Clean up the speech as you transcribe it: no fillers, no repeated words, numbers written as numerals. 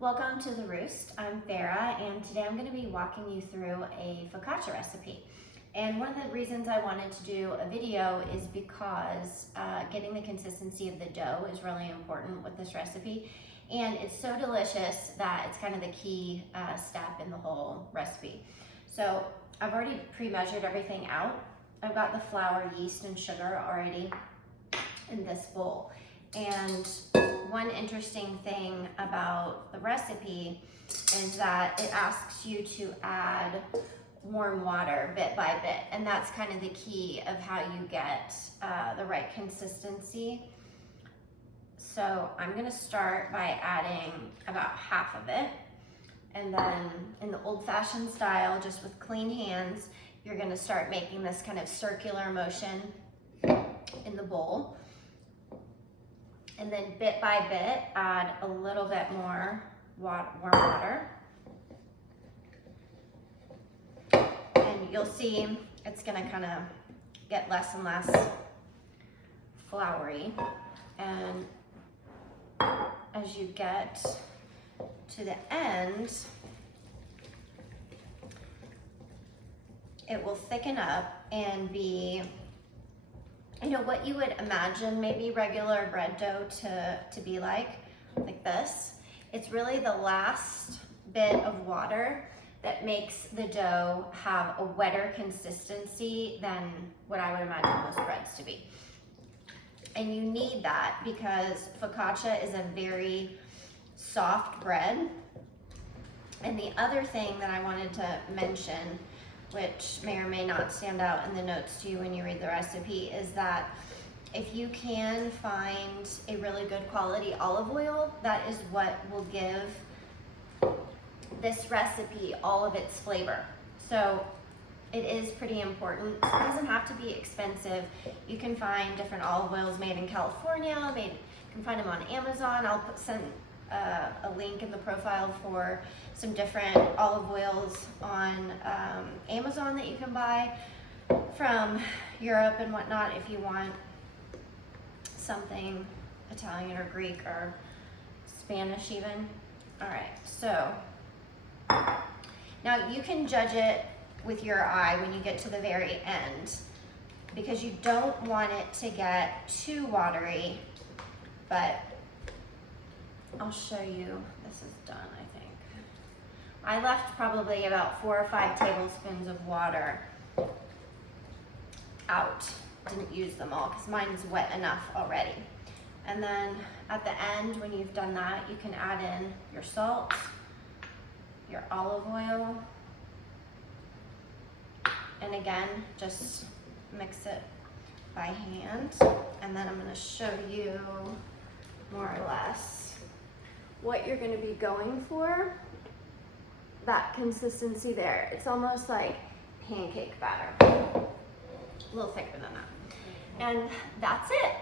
Welcome to The Roost. I'm Farrah, and today I'm going to be walking you through a focaccia recipe. And one of the reasons I wanted to do a video is because getting the consistency of the dough is really important with this recipe. And it's so delicious that it's kind of the key step in the whole recipe. So I've already pre-measured everything out. I've got the flour, yeast, and sugar already in this bowl. And one interesting thing about the recipe is that it asks you to add warm water bit by bit, and that's kind of the key of how you get the right consistency. So I'm gonna start by adding about half of it, and then in the old-fashioned style, just with clean hands, you're gonna start making this kind of circular motion in the bowl. And then bit by bit, add a little bit more warm water. And you'll see it's gonna kind of get less and less floury. And as you get to the end, it will thicken up and be, you know, what you would imagine maybe regular bread dough to be like this. It's really the last bit of water that makes the dough have a wetter consistency than what I would imagine most breads to be. And you need that because focaccia is a very soft bread. And the other thing that I wanted to mention, which may or may not stand out in the notes to you when you read the recipe, is that if you can find a really good quality olive oil, that is what will give this recipe all of its flavor. So it is pretty important. It doesn't have to be expensive. You can find different olive oils made in California. You can find them on Amazon. I'll send a link in the profile for some different olive oils on Amazon that you can buy from Europe and whatnot if you want something Italian or Greek or Spanish even. All right, so now you can judge it with your eye when you get to the very end because you don't want it to get too watery, but I'll show you. This is done, I think. I left probably about 4 or 5 tablespoons of water out. Didn't use them all because mine's wet enough already. And then at the end, when you've done that, you can add in your salt, your olive oil, and again, just mix it by hand. And then I'm gonna show you more or less what you're gonna be going for. That consistency there. It's almost like pancake batter. A little thicker than that. And that's it.